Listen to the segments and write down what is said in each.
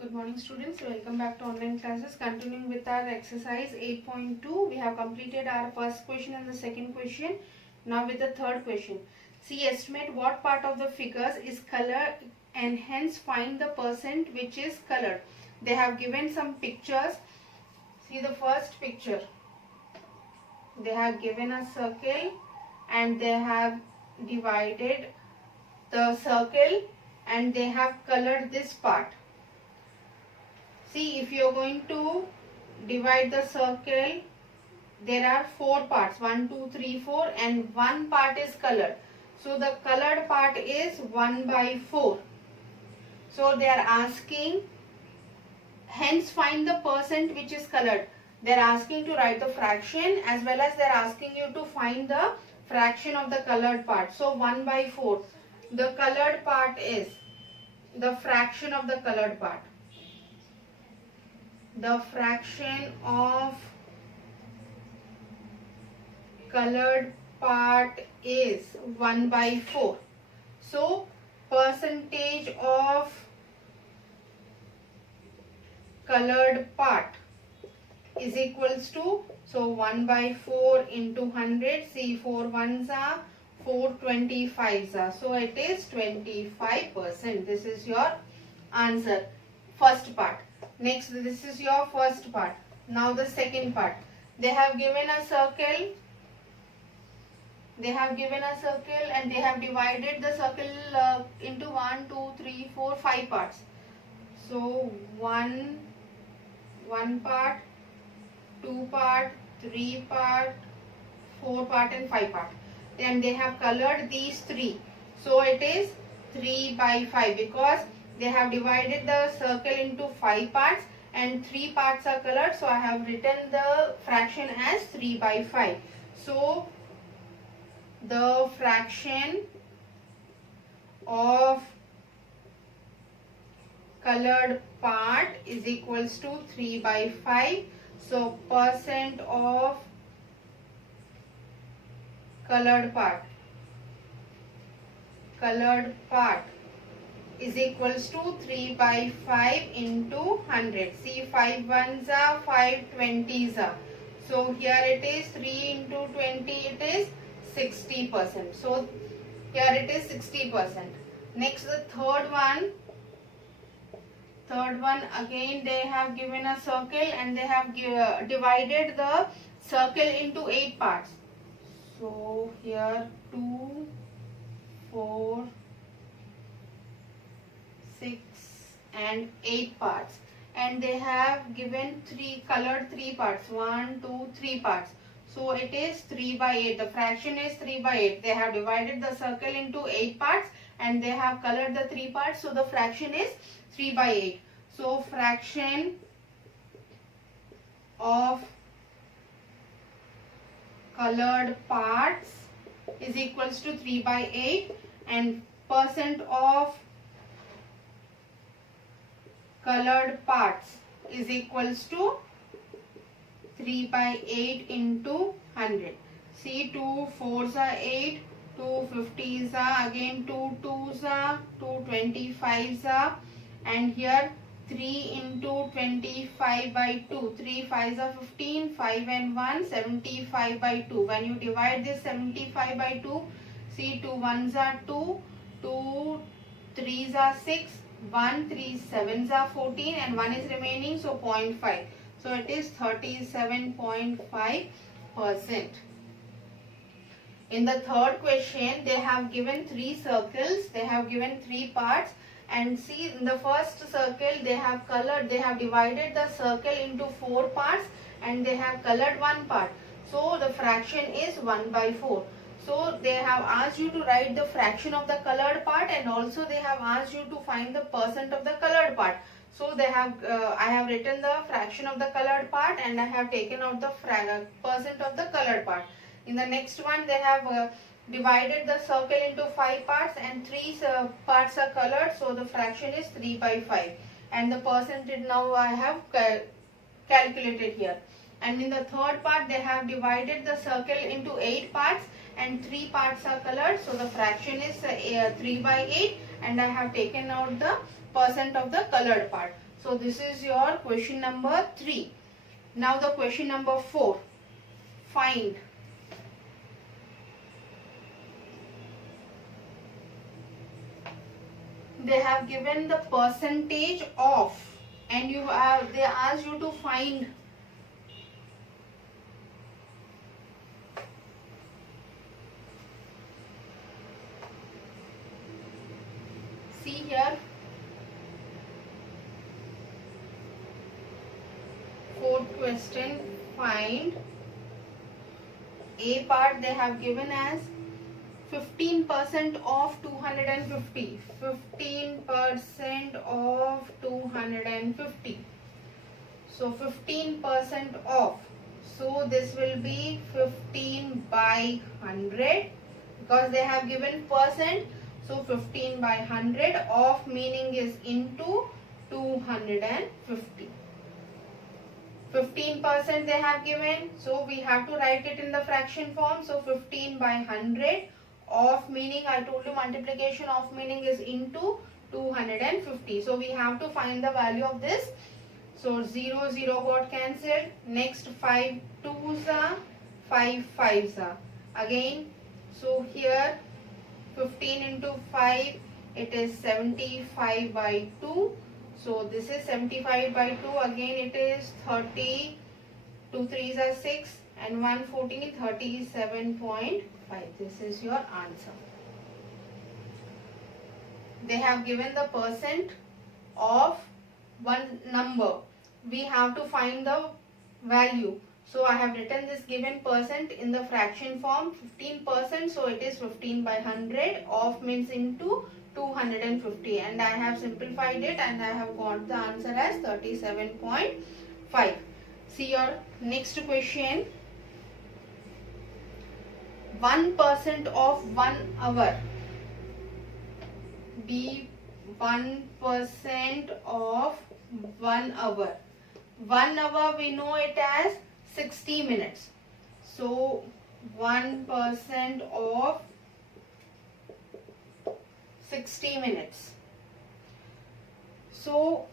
Good morning students, welcome back to online classes. Continuing with our exercise 8.2, we have completed our first question and the second question. Now with the third question. See, estimate what part of the figures is colored and hence find the percent which is colored. They have given some pictures. See the first picture. They have given a circle and they have divided the circle and they have colored this part. See, if you are going to divide the circle, there are 4 parts, 1, 2, 3, 4 and one part is colored. So the colored part is 1 by 4. So they are asking, hence find the percent which is colored. They are asking to write the fraction as well as they are asking you to find the fraction of the colored part. So 1 by 4. The colored part is the fraction of the colored part. The fraction of colored part is 1 by 4. So, percentage of colored part is equals to, so 1 by 4 into 100, see 4 ones are 4 25s are. So, it is 25%. This is your answer. First part. Next, this is your first part. Now the second part. They have given a circle. They have given a circle and they have divided the circle into 1, 2, 3, 4, 5 parts. So, one part, 2 part, 3 part, 4 part and 5 part. And they have colored these 3. So, it is 3 by 5 because they have divided the circle into 5 parts and 3 parts are colored. So, I have written the fraction as 3 by 5. So, the fraction of colored part is equals to 3 by 5. So, percent of colored part is equals to 3 by 5 into 100. See, 5 ones are 5 20s are. So, here it is 3 into 20, it is 60%. So, here it is 60%. Next, the third one again they have given a circle and they have divided the circle into 8 parts. So, here 2, 4, 6 and 8 parts and they have given colored 3 parts, 1, 2, 3 parts. So it is 3 by 8. The fraction is 3 by 8. They have divided the circle into 8 parts and they have colored the 3 parts. So the fraction is 3 by 8. So fraction of colored parts is equals to 3 by 8 and percent of colored parts is equals to 3 by 8 into 100. See, 2 4s are 8, 2 50s are, again 2 2s are, 2 25s are and here 3 into 25 by 2, 3 5s are 15, 5 and 1, 75 by 2. When you divide this 75 by 2, see 2 1s are 2, 2 3s are 6, 1 3 7s are 14 and 1 is remaining, so 0.5. So it is 37.5%. In the third question, they have given 3 circles. They have given 3 parts. And see, in the first circle, they have divided the circle into 4 parts and they have colored 1 part. So the fraction is 1 by 4. So they have asked you to write the fraction of the colored part and also they have asked you to find the percent of the colored part. So they have, I have written the fraction of the colored part and I have taken out the percent of the colored part. In the next one, they have divided the circle into 5 parts and 3 parts are colored. So the fraction is 3 by 5 and the percentage now I have calculated here. And in the third part, they have divided the circle into 8 parts and 3 parts are colored. So the fraction is 3 by 8 and I have taken out the percent of the colored part. So this is your question number 3. Now the question number 4. Find they have given the percentage of, and they ask you to find see here, fourth question, find A part they have given as 15% of 250. 15% of 250. So 15% off. So this will be 15 by 100 because they have given percent. So 15 by 100 off meaning is into 250. 15% they have given. So we have to write it in the fraction form. So 15 by 100 of meaning, I told you multiplication of meaning is into 250. So we have to find the value of this. So 0 0 got cancelled. Next 5 2s are 5 5s are again. So here 15 into 5 it is 75 by 2. So this is 75 by 2. Again it is 30. 2 3s are 6 and 114 37.5. This is your answer. They have given the percent of one number. We have to find the value. So I have written this given percent in the fraction form, 15%. So it is 15 by 100. Of means into 250, and I have simplified it and I have got the answer as 37.5. See your next question. 1% of 1 hour. Be 1% of 1 hour. 1 hour we know it as 60 minutes. So 1% of 60 minutes. So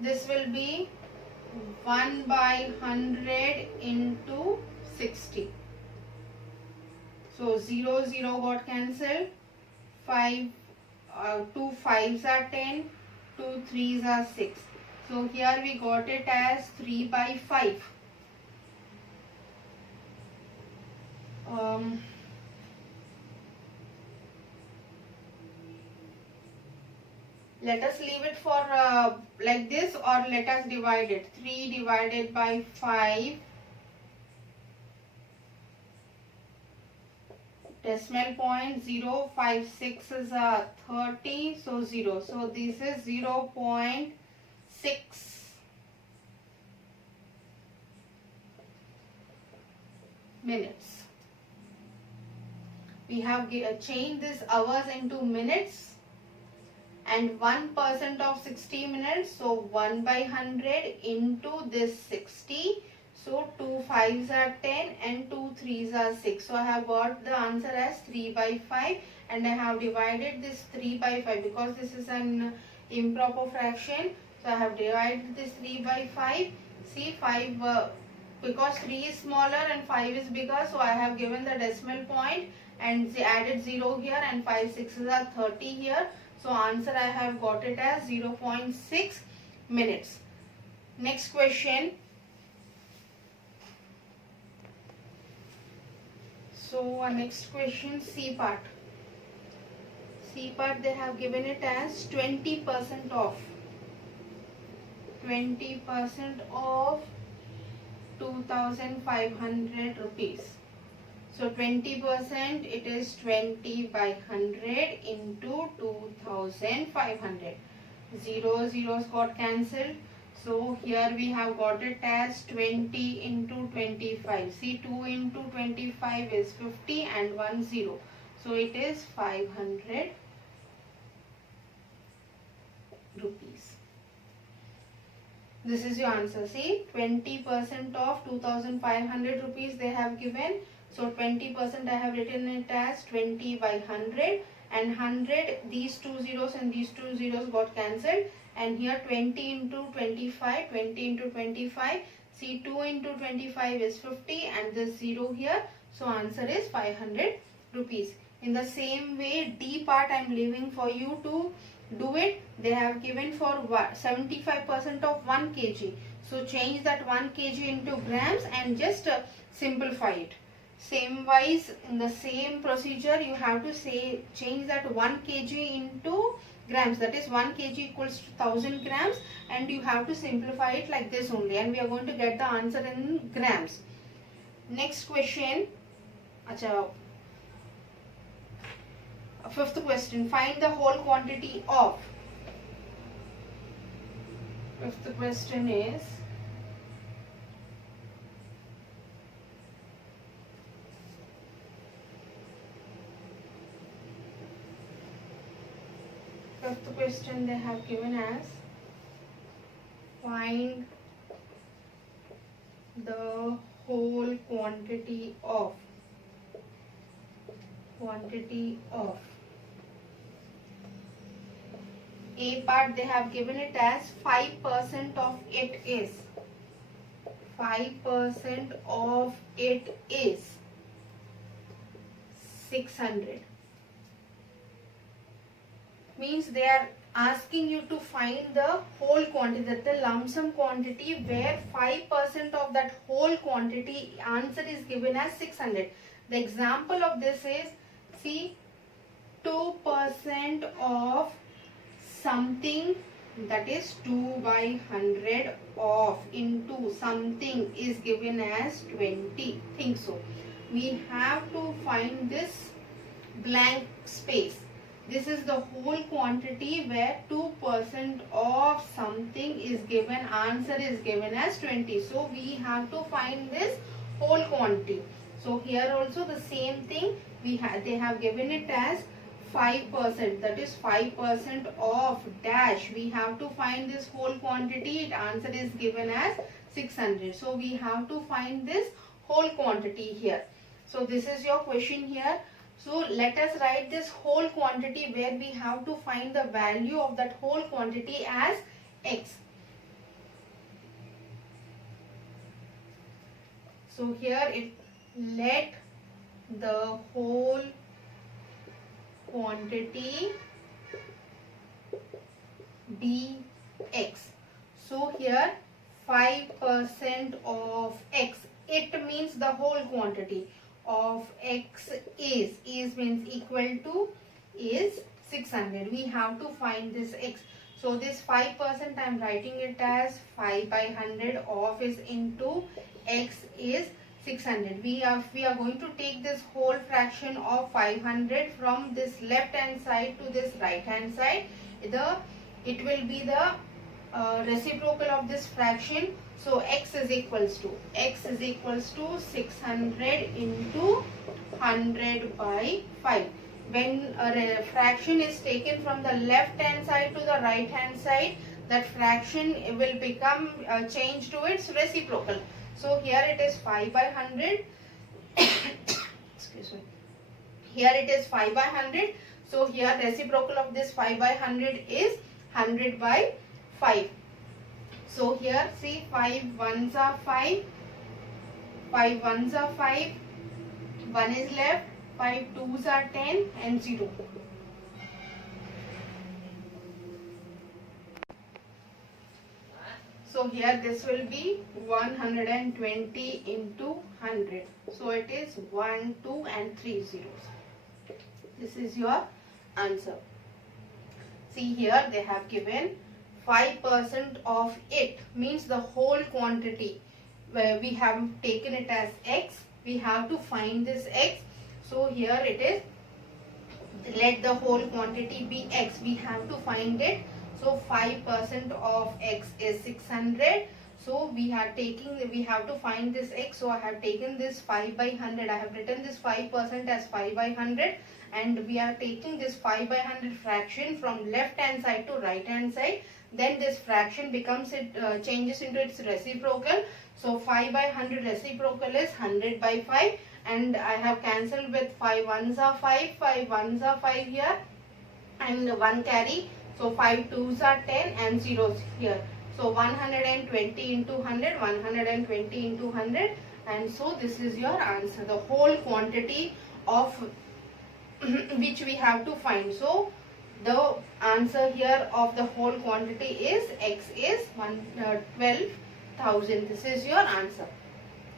this will be 1 by 100 into 60. So 0 0 got cancelled. 2 5s are 10. 2 3s are 6. So here we got it as 3 by 5. Let us leave it for like this, or let us divide it. 3 divided by 5. Decimal point 0, 5 6 is 30, so 0. So this is 0.6 minutes. We have changed this hours into minutes, and 1% of 60 minutes. So 1 by 100 into this 60. So 2 5s are 10 and 2 3s are 6. So I have got the answer as 3 by 5, and I have divided this 3 by 5 because this is an improper fraction. So I have divided this 3 by 5. See 5 because 3 is smaller and 5 is bigger. So I have given the decimal point and added 0 here, and 5 6s are 30 here. So answer I have got it as 0.6 minutes. Next question. So next question, C part. C part they have given it as 20% off. 20% off 2,500 rupees. So 20% it is 20 by 100 into 2,500. 0 zeros got cancelled. So here we have got it as 20 into 25. See 2 into 25 is 50 and 1 0. So it is 500 rupees. This is your answer. See 20% of 2,500 rupees they have given. So 20% I have written it as 20 by 100, and 100, these two zeros and these two zeros got cancelled, and here 20 into 25, 20 into 25, see 2 into 25 is 50 and this 0 here, so answer is 500 rupees. In the same way, D part I am leaving for you to do it. They have given for 75% of 1 kg. So change that 1 kg into grams and just simplify it. Same wise, in the same procedure, you have to say change that 1 kg into grams. That is 1 kg equals to 1000 grams, and you have to simplify it like this only, and we are going to get the answer in grams. Next question. Fifth question, find the whole quantity of. Fifth question is they have given as find the whole quantity of A part they have given it as 5% of it is 600. Means they are asking you to find the whole quantity, that the lump sum quantity where 5% of that whole quantity, answer is given as 600. The example of this is, see, 2% of something, that is 2 by 100 of into something is given as 20. Think so. We have to find this blank space. This is the whole quantity where 2% of something is given, answer is given as 20. So we have to find this whole quantity. So here also the same thing, they have given it as 5%, that is 5% of dash. We have to find this whole quantity, answer is given as 600. So we have to find this whole quantity here. So this is your question here. So let us write this whole quantity where we have to find the value of that whole quantity as x. So here let the whole quantity be x. So here 5% of x, it means the whole quantity of x is means equal to is 600. We have to find this x. So this 5% I am writing it as 5 by 100 of is into x is 600. We are going to take this whole fraction of 500 from this left hand side to this right hand side. It will be the reciprocal of this fraction. So x is equals to 600 into 100 by 5. When a fraction is taken from the left hand side to the right hand side, that fraction will become changed to its reciprocal. So here it is 5 by 100. Excuse me. Here it is 5 by 100. So here reciprocal of this 5 by 100 is 100 by 5. So here see 5 ones are 5, 5 ones are 5, 1 is left, 5 twos are 10 and 0. So here this will be 120 into 100. So it is 1, 2 and 3 zeros. This is your answer. See here they have given 5% of it, means the whole quantity, where we have taken it as x. We have to find this x. So here it is, let the whole quantity be x. We have to find it. So 5% of x is 600. So we have to find this x. So I have taken this 5 by 100. I have written this 5% as 5 by 100. And we are taking this 5 by 100 fraction from left hand side to right hand side. Then this fraction becomes changes into its reciprocal. So 5 by 100 reciprocal is 100 by 5, and I have cancelled with 5 ones are 5, 5 ones are 5 here, and 1 carry. So 5 twos are 10 and zeros here. So 120 into 100, 120 into 100, and so this is your answer, the whole quantity of which we have to find. So the answer here of the whole quantity is X is 12,000. This is your answer.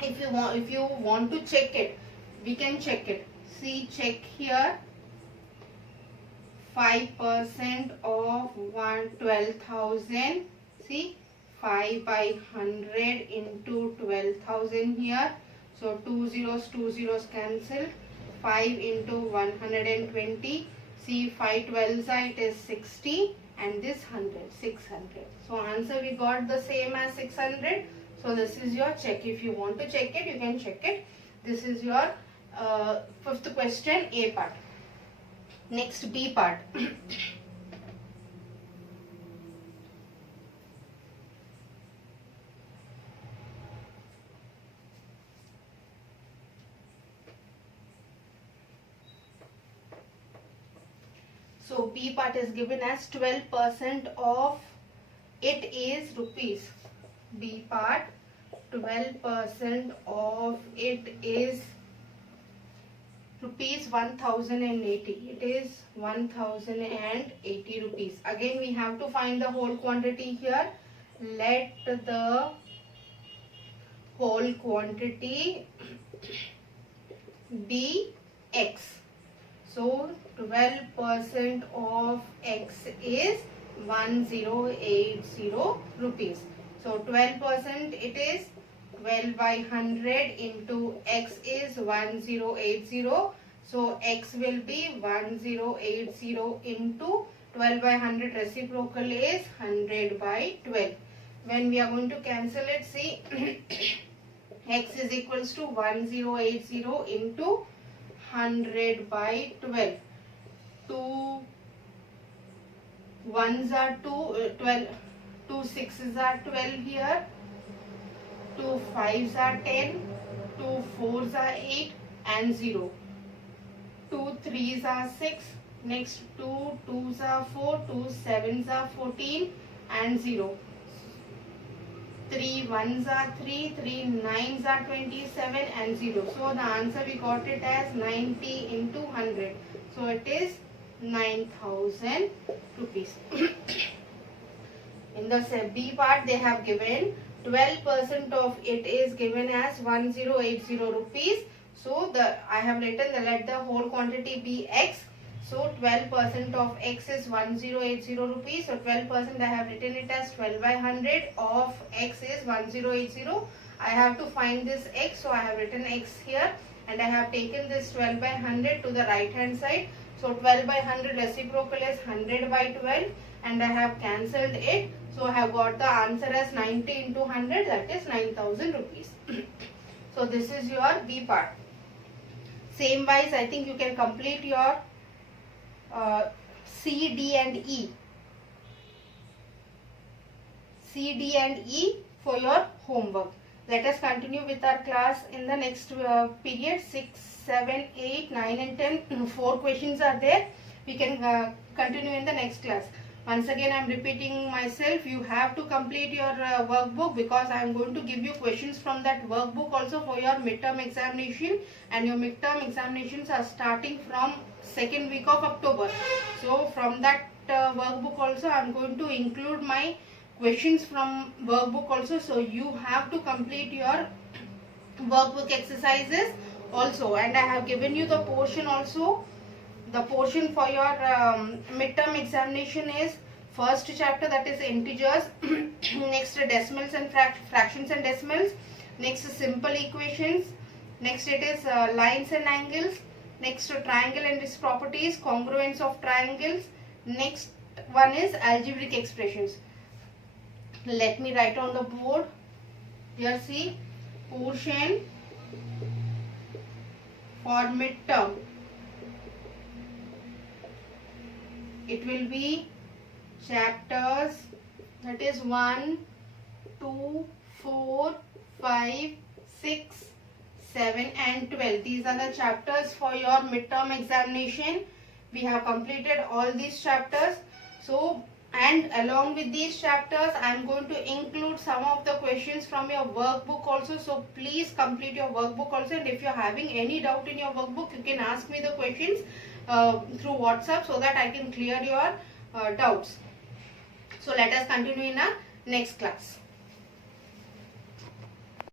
If you want to check it, we can check it. See, check here. 5% of 12,000. See, 5 by 100 into 12,000 here. So 2 zeros cancel. 5 into 120. See, 5 12s it is 60, and this 100, 600. So answer we got the same as 600. So this is your check. If you want to check it, you can check it. This is your fifth question, A part. Next, B part. So B part is given as 12% of it is rupees. B part, 12% of it is rupees 1080. It is 1080 rupees. Again we have to find the whole quantity here. Let the whole quantity be X. So 12% of X is 1080 rupees. So 12% it is 12 by 100 into X is 1080. So X will be 1080 into 12 by 100. Reciprocal is 100 by 12. When we are going to cancel it, see, X is equals to 1080 into 100 by 12. 2 ones are 12, 2 sixes are 12 here, 2 fives are 10, 2 fours are 8 and 0. 2 threes are 6, next 2 twos are 4, 2 sevens are 14 and 0. 3 ones are 3, 3 nines are 27 and 0. So the answer we got it as 90 into 100. So it is 9,000 rupees. In the B part they have given 12% of it is given as 1080 rupees. So I have written let the whole quantity be X. So 12% of X is 1080 rupees. So 12% I have written it as 12 by 100 of X is 1080. I have to find this X. So I have written X here and I have taken this 12 by 100 to the right hand side. So 12 by 100 reciprocal is 100 by 12 and I have cancelled it. So I have got the answer as 90 into 100, that is 9,000 rupees. So this is your B part. Same wise I think you can complete your C, D and E. C, D and E for your homework. Let us continue with our class in the next period. 6, 7, 8, 9 and 10. 4 questions are there. We can continue in the next class. Once again I am repeating myself. You have to complete your workbook because I am going to give you questions from that workbook also for your midterm examination, and your midterm examinations are starting from second week of October. So from that workbook also I am going to include my questions from workbook also. So you have to complete your workbook exercises also, and I have given you the portion also. The portion for your midterm examination is first chapter, that is integers, next decimals and fractions and decimals, next simple equations, next it is lines and angles, next triangle and its properties, congruence of triangles, next one is algebraic expressions. Let me write on the board. Here see, portion for midterm. It will be chapters, that is 1, 2, 4, 5, 6, 7 and 12. These are the chapters for your midterm examination. We have completed all these chapters. So, and along with these chapters, I am going to include some of the questions from your workbook also. So, please complete your workbook also. And if you are having any doubt in your workbook, you can ask me the questions through WhatsApp so that I can clear your doubts. So, let us continue in our next class.